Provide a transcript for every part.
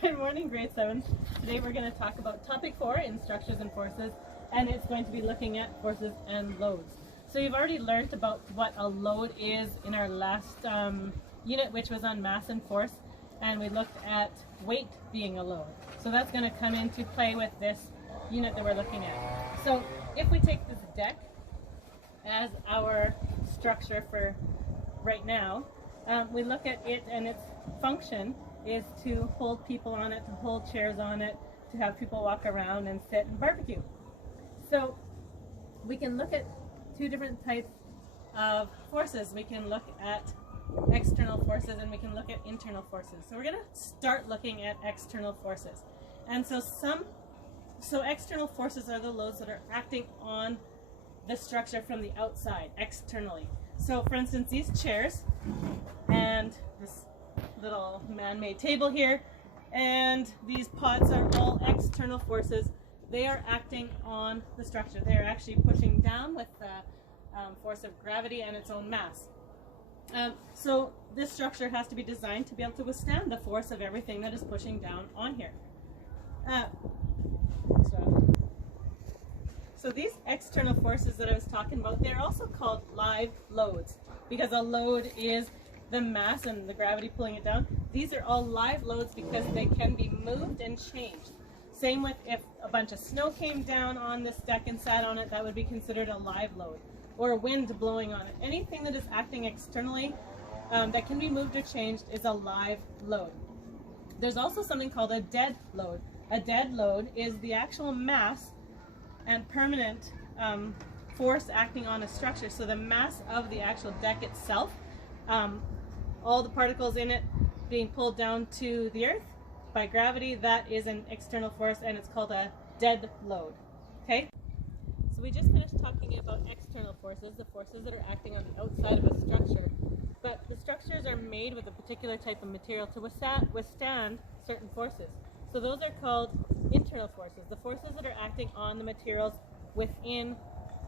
Good morning, grade 7. Today we're going to talk about topic 4 in structures and forces, and it's going to be looking at forces and loads. So you've already learned about what a load is in our last unit, which was on mass and force, and we looked at weight being a load. So that's going to come into play with this unit that we're looking at. So if we take this deck as our structure for right now, we look at it and its function is to hold people on it, to hold chairs on it, to have people walk around and sit and barbecue. So we can look at two different types of forces. We can look at external forces and we can look at internal forces. So we're going to start looking at external forces. And so external forces are the loads that are acting on the structure from the outside, externally. So for instance, these chairs and this little man-made table here and these pots are all external forces. They are acting on the structure. They are actually pushing down with the force of gravity and its own mass. So this structure has to be designed to be able to withstand the force of everything that is pushing down on here. So these external forces that I was talking about, they're also called live loads, because a load is the mass and the gravity pulling it down. These are all live loads because they can be moved and changed. Same with if a bunch of snow came down on this deck and sat on it, that would be considered a live load. Or wind blowing on it. Anything that is acting externally that can be moved or changed is a live load. There's also something called a dead load. A dead load is the actual mass and permanent force acting on a structure. So the mass of the actual deck itself, all the particles in it being pulled down to the earth by gravity, that is an external force and it's called a dead load. Okay? So we just finished talking about external forces, the forces that are acting on the outside of a structure. But the structures are made with a particular type of material to withstand certain forces. So those are called internal forces, the forces that are acting on the materials within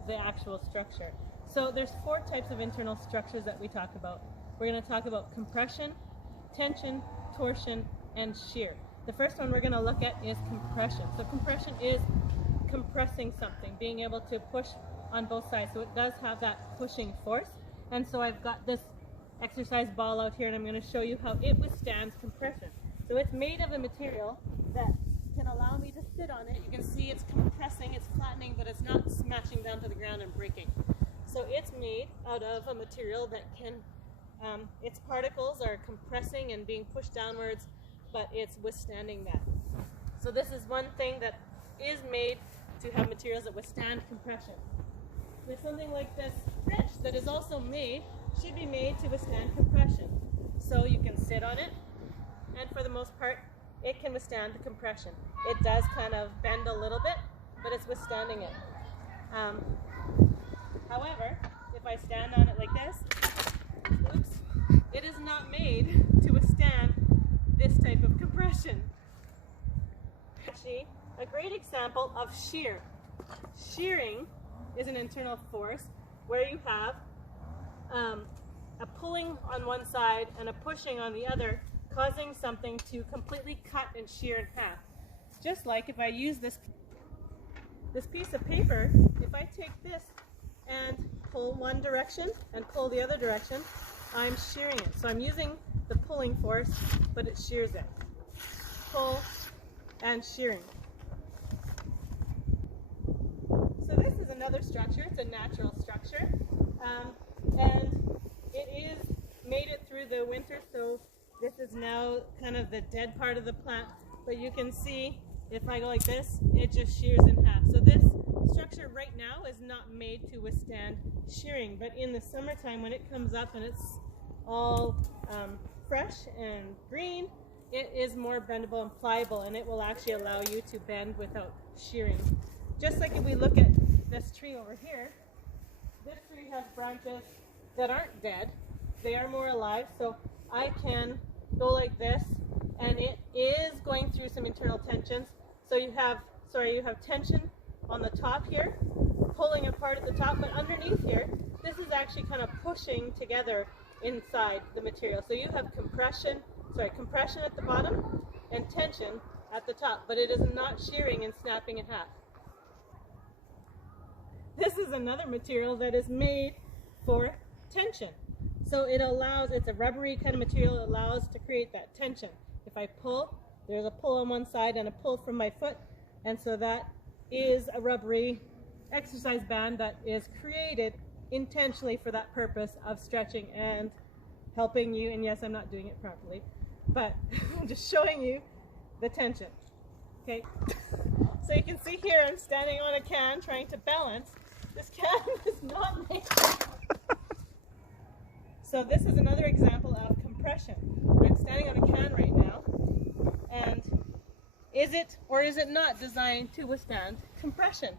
the actual structure. So there's 4 types of internal structures that we talk about. We're going to talk about compression, tension, torsion, and shear. The first one we're going to look at is compression. So compression is compressing something, being able to push on both sides. So it does have that pushing force. And so I've got this exercise ball out here and I'm going to show you how it withstands compression. So it's made of a material that can allow me to sit on it. You can see it's compressing, it's flattening, but it's not smashing down to the ground and breaking. So it's made out of a material that can, its particles are compressing and being pushed downwards, but it's withstanding that. So this is one thing that is made to have materials that withstand compression. With something like this bench that is also made, should be made to withstand compression. So you can sit on it, and for the most part, it can withstand the compression. It does kind of bend a little bit, but it's withstanding it. However, if I stand on it like this, oops, it is not made to withstand this type of compression. Actually, a great example of shear. Shearing is an internal force where you have a pulling on one side and a pushing on the other, causing something to completely cut and shear in half. Just like if I use this piece of paper, if I take this and pull one direction and pull the other direction, I'm shearing it. So I'm using the pulling force, but it shears it. Pull and shearing. So this is another structure. It's a natural structure. And it is made it through the winter, so this is now kind of the dead part of the plant, but you can see if I go like this, it just shears in half. So this structure right now is not made to withstand shearing, but in the summertime when it comes up and it's all fresh and green, it is more bendable and pliable, and it will actually allow you to bend without shearing. Just like if we look at this tree over here, this tree has branches that aren't dead, they are more alive, so I can go like this, and it is going through some internal tensions. So you have tension on the top here, pulling apart at the top, but underneath here, this is actually kind of pushing together inside the material. So you have compression at the bottom, and tension at the top, but it is not shearing and snapping in half. This is another material that is made for tension. So it allows, it's a rubbery kind of material that allows to create that tension. If I pull, there's a pull on one side and a pull from my foot, and so that is a rubbery exercise band that is created intentionally for that purpose of stretching and helping you. And yes, I'm not doing it properly, but I'm just showing you the tension. Okay, so you can see here I'm standing on a can trying to balance. This can is not made. So this is another example of compression. I'm standing on a can right now, and is it or is it not designed to withstand compression?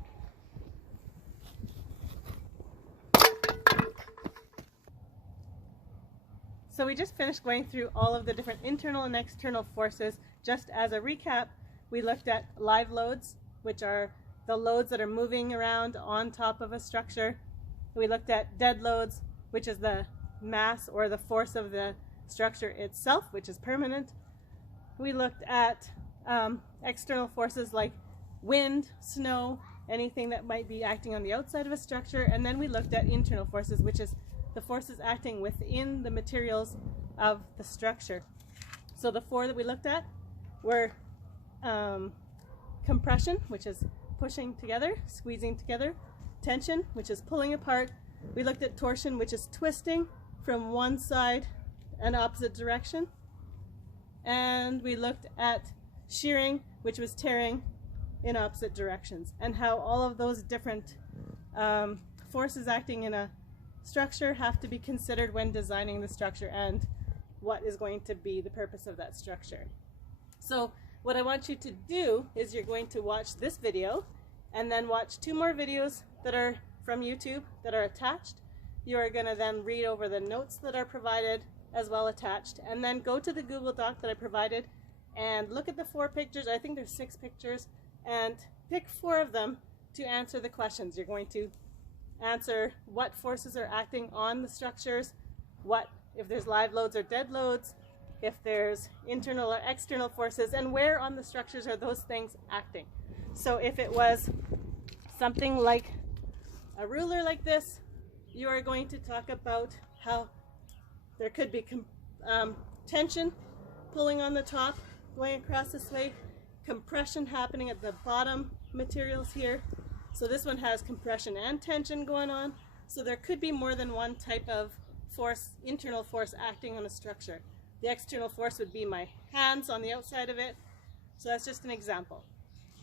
So we just finished going through all of the different internal and external forces. Just as a recap, we looked at live loads, which are the loads that are moving around on top of a structure. We looked at dead loads, which is the mass or the force of the structure itself, which is permanent. We looked at external forces like wind, snow, anything that might be acting on the outside of a structure. And then we looked at internal forces, which is the forces acting within the materials of the structure. So the four that we looked at were compression, which is pushing together, squeezing together; tension, which is pulling apart. We looked at torsion, which is twisting from one side and opposite direction. And we looked at shearing, which was tearing in opposite directions, and how all of those different forces acting in a structure have to be considered when designing the structure and what is going to be the purpose of that structure. So what I want you to do is you're going to watch this video and then watch 2 more videos that are from YouTube that are attached. You are going to then read over the notes that are provided as well attached, and then go to the Google Doc that I provided and look at the 4 pictures. I think there's 6 pictures, and pick 4 of them to answer the questions. You're going to answer what forces are acting on the structures, what if there's live loads or dead loads, if there's internal or external forces, and where on the structures are those things acting. So if it was something like a ruler like this, you are going to talk about how there could be tension pulling on the top, going across this way, compression happening at the bottom materials here. So this one has compression and tension going on. So there could be more than one type of force, internal force acting on a structure. The external force would be my hands on the outside of it. So that's just an example.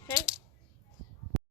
Okay.